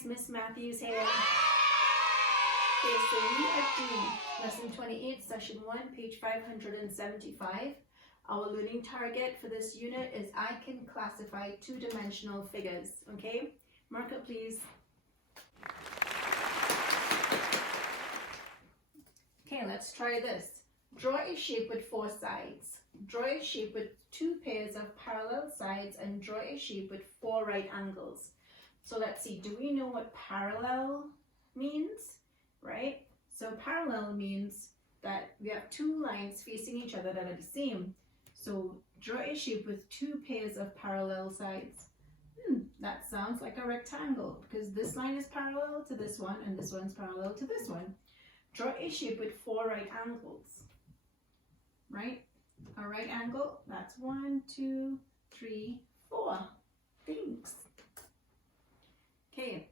guys, Miss Matthews here. Okay, so we are doing lesson 28, session 1, page 575. Our learning target for this unit is I can classify two-dimensional figures. Okay, mark it please. Okay, let's try this. Draw a shape with 4 sides. Draw a shape with 2 pairs of parallel sides and draw a shape with 4 right angles. So let's see, do we know what parallel means, right? So parallel means that we have 2 lines facing each other that are the same. So draw a shape with 2 pairs of parallel sides. That sounds like a rectangle because this line is parallel to this one and this one's parallel to this one. Draw a shape with 4 right angles, right? A right angle, that's 1, 2, 3, 4. Thanks. Okay,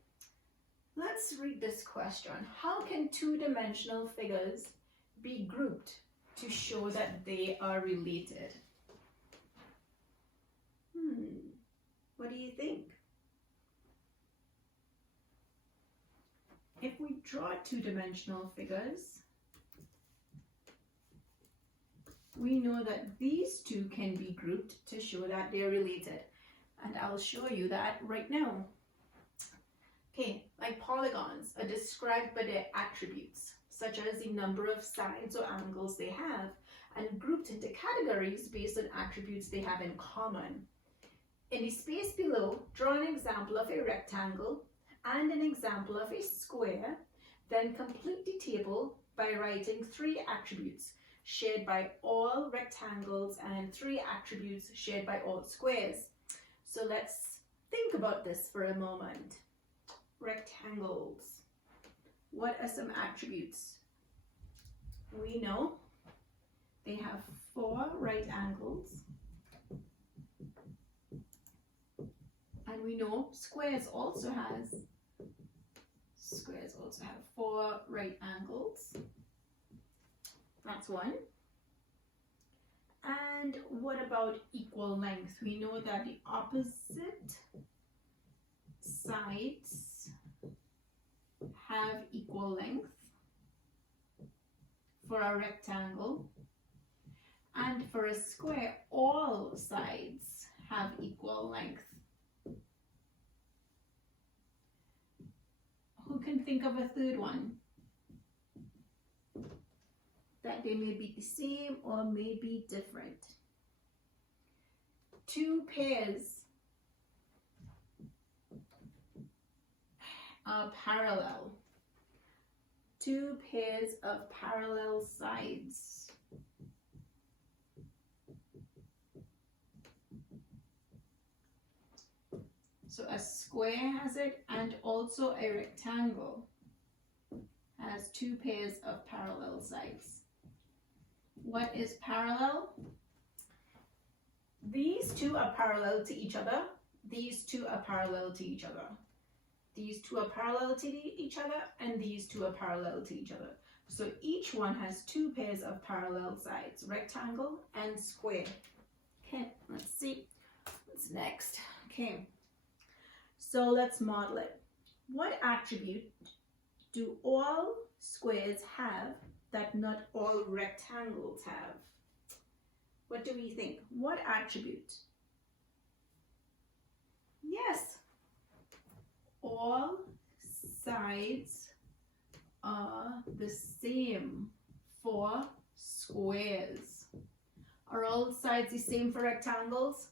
let's read this question. How can two-dimensional figures be grouped to show that they are related? What do you think? If we draw two-dimensional figures, we know that these two can be grouped to show that they're related. And I'll show you that right now. Okay, like polygons are described by their attributes, such as the number of sides or angles they have, and grouped into categories based on attributes they have in common. In the space below, draw an example of a rectangle and an example of a square, then complete the table by writing 3 attributes shared by all rectangles and 3 attributes shared by all squares. So let's think about this for a moment. Rectangles. What are some attributes? We know they have 4 right angles. And we know squares also have 4 right angles. That's 1. And what about equal length? We know that the opposite sides have equal length for a rectangle, and for a square, all sides have equal length. Who can think of a third one? That they may be the same or may be different. 2 pairs are parallel. 2 pairs of parallel sides. So a square has it, and also a rectangle has 2 pairs of parallel sides. What is parallel? These 2 are parallel to each other. These 2 are parallel to each other. These 2 are parallel to each other, and these 2 are parallel to each other. So each one has 2 pairs of parallel sides, rectangle and square. Okay, let's see what's next. Okay, so let's model it. What attribute do all squares have that not all rectangles have? What do we think? What attribute? Yes, all sides are the same for squares. Are all sides the same for rectangles?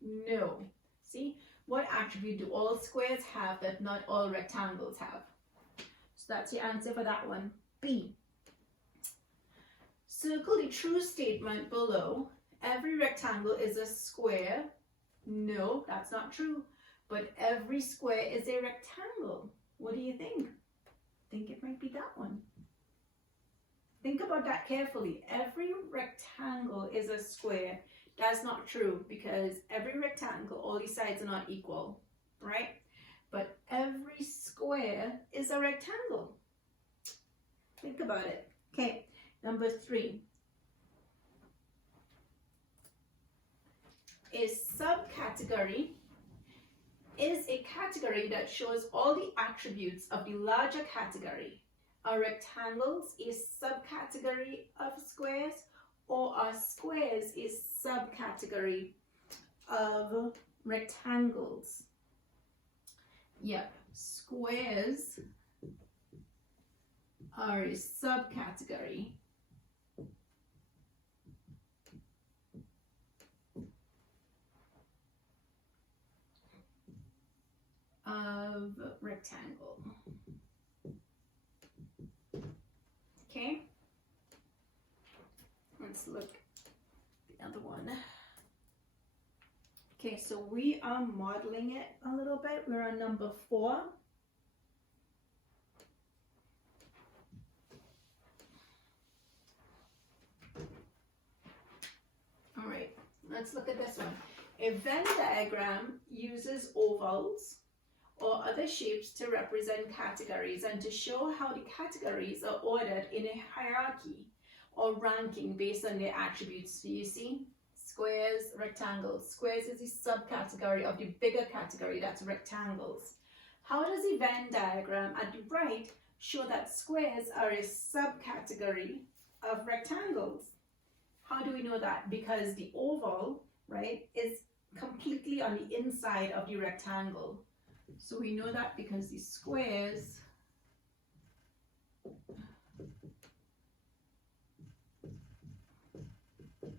No. See, what attribute do all squares have that not all rectangles have? So that's your answer for that one. B. Circle the true statement below. Every rectangle is a square. No, that's not true. But every square is a rectangle. What do you think? I think it might be that one. Think about that carefully. Every rectangle is a square. That's not true because every rectangle, all these sides are not equal, right? But every square is a rectangle. Think about it. Okay, number 3. A subcategory is a category that shows all the attributes of the larger category. Are rectangles a subcategory of squares, or are squares a subcategory of rectangles? Yep, squares are a subcategory of rectangle. Okay, let's look at the other one. Okay, so we are modeling it a little bit. We're on number 4. All right, let's look at this one. A Venn diagram uses ovals or other shapes to represent categories and to show how the categories are ordered in a hierarchy or ranking based on their attributes. So you see, squares, rectangles. Squares is a subcategory of the bigger category, that's rectangles. How does a Venn diagram at the right show that squares are a subcategory of rectangles? How do we know that? Because the oval, right, is completely on the inside of the rectangle. So we know that because the squares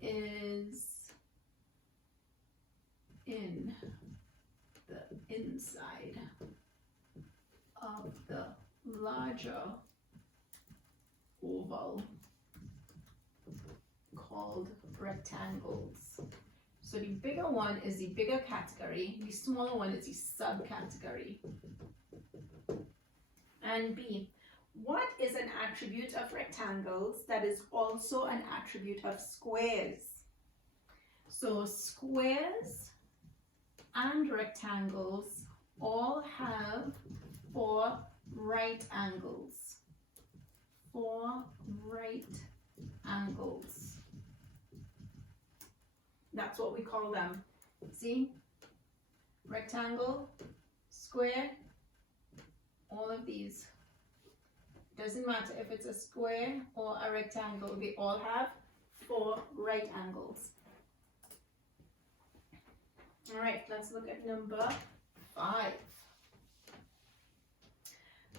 is in the inside of the larger oval called rectangles. So the bigger one is the bigger category, the smaller one is the subcategory. And B, what is an attribute of rectangles that is also an attribute of squares? So squares and rectangles all have 4 right angles. 4 right angles. That's what we call them. See? Rectangle, square, all of these. Doesn't matter if it's a square or a rectangle, they all have 4 right angles. All right, let's look at number 5.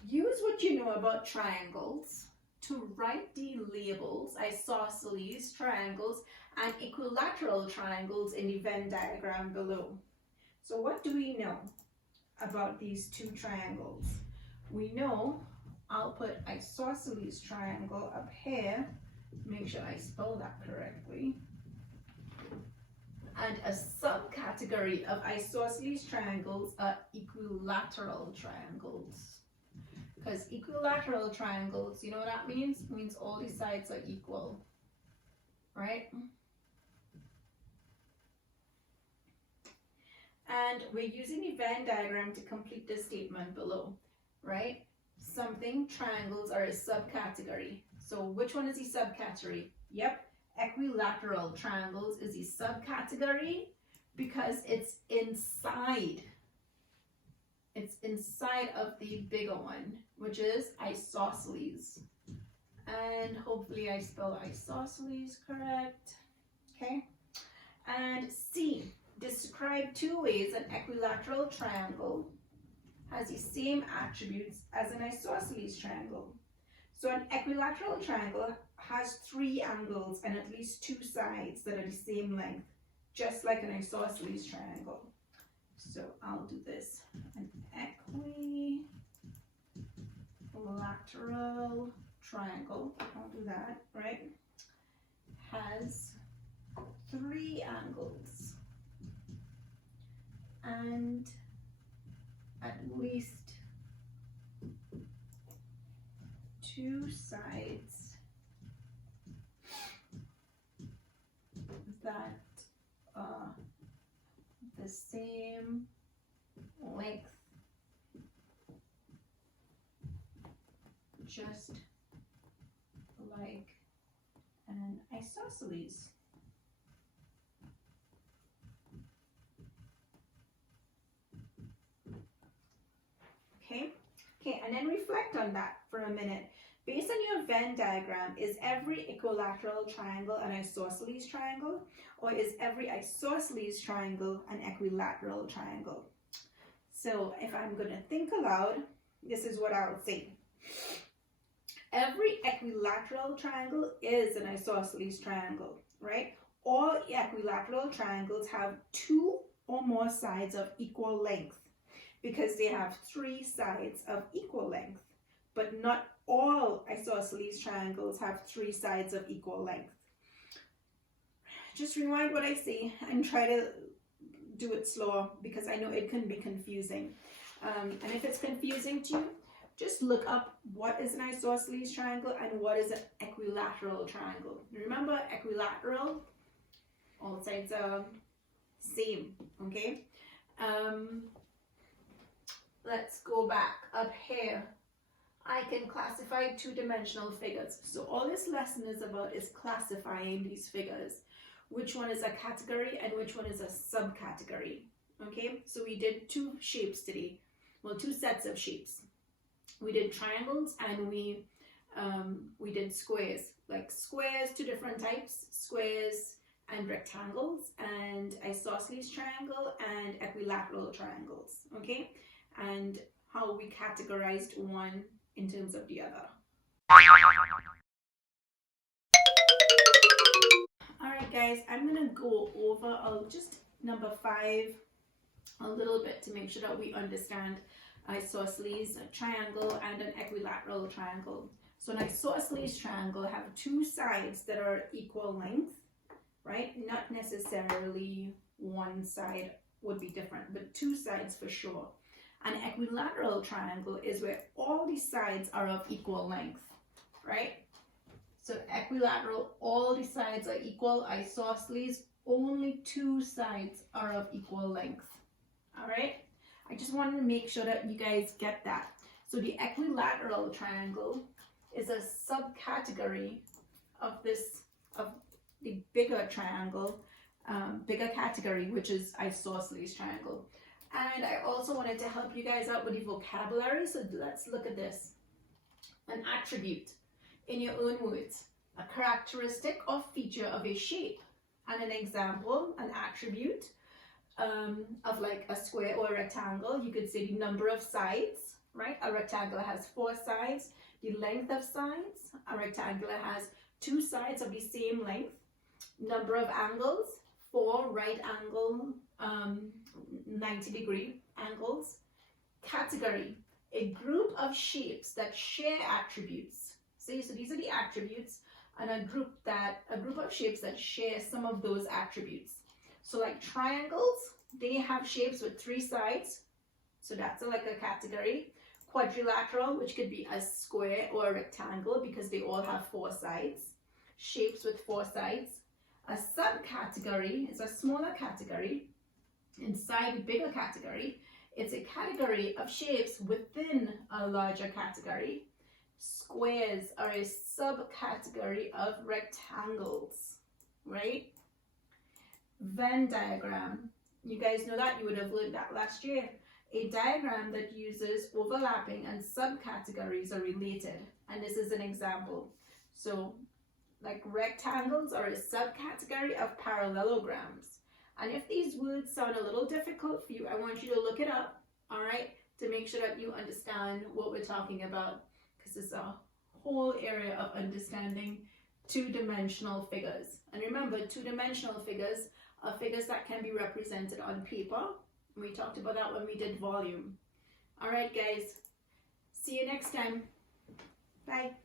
Use what you know about triangles to write the labels isosceles triangles and equilateral triangles in the Venn diagram below. So what do we know about these 2 triangles? We know, I'll put isosceles triangle up here, make sure I spell that correctly. And a subcategory of isosceles triangles are equilateral triangles. Because equilateral triangles, you know what that means? It means all the sides are equal, right? And we're using the Venn diagram to complete the statement below, right? Something, triangles are a subcategory. So which one is the subcategory? Yep, equilateral triangles is the subcategory because it's inside. It's inside of the bigger one, which is isosceles. And hopefully I spell isosceles correct. Okay. And C, describe 2 ways an equilateral triangle has the same attributes as an isosceles triangle. So an equilateral triangle has 3 angles and at least 2 sides that are the same length, just like an isosceles triangle. So I'll do this. An equilateral triangle, I'll do that, right? Has 3 angles and at least 2 sides that are the same length, just like an isosceles. reflect on that for a minute. Based on your Venn diagram, is every equilateral triangle an isosceles triangle, or is every isosceles triangle an equilateral triangle? So if I'm going to think aloud, this is what I would say. Every equilateral triangle is an isosceles triangle, right? All equilateral triangles have two or more sides of equal length because they have three sides of equal length. But not all isosceles triangles have three sides of equal length. Just rewind what I say and try to do it slower because I know it can be confusing. And if it's confusing to you, just look up what is an isosceles triangle and what is an equilateral triangle. Remember, equilateral, all sides are same, okay? Let's go back up here. I can classify two-dimensional figures. So all this lesson is about is classifying these figures. Which one is a category and which one is a subcategory, okay? So we did two shapes today, well, two sets of shapes. We did triangles and we did squares, like squares, two different types, squares and rectangles, and isosceles triangle and equilateral triangles, okay? And how we categorized one in terms of the other. Alright guys, I'm going to go over just number 5 a little bit to make sure that we understand isosceles triangle and an equilateral triangle. So an isosceles triangle have two sides that are equal length, right? Not necessarily one side would be different, but two sides for sure. An equilateral triangle is where all the sides are of equal length, right? So equilateral, all the sides are equal. Isosceles, only two sides are of equal length. All right? I just wanted to make sure that you guys get that. So the equilateral triangle is a subcategory of the bigger triangle, bigger category, which is isosceles triangle. And I also wanted to help you guys out with the vocabulary. So let's look at this. An attribute. In your own words, a characteristic or feature of a shape. And an example, an attribute of like a square or a rectangle, you could say the number of sides, right? A rectangle has 4 sides, the length of sides. A rectangle has 2 sides of the same length. Number of angles, 4 right angle, 90-degree angles. Category, a group of shapes that share attributes. See, so these are the attributes, and a group of shapes that share some of those attributes. So like triangles, they have shapes with 3 sides, so that's like a category. Quadrilateral, which could be a square or a rectangle because they all have 4 sides. Shapes with 4 sides. A subcategory is a smaller category inside a bigger category. It's a category of shapes within a larger category. Squares are a subcategory of rectangles, right? Venn diagram. You guys know that, you would have learned that last year. A diagram that uses overlapping and subcategories are related. And this is an example. So, like rectangles are a subcategory of parallelograms. And if these words sound a little difficult for you, I want you to look it up, all right, to make sure that you understand what we're talking about. Because it's a whole area of understanding two-dimensional figures. And remember, two-dimensional figures are figures that can be represented on paper. We talked about that when we did volume. All right, guys. See you next time. Bye.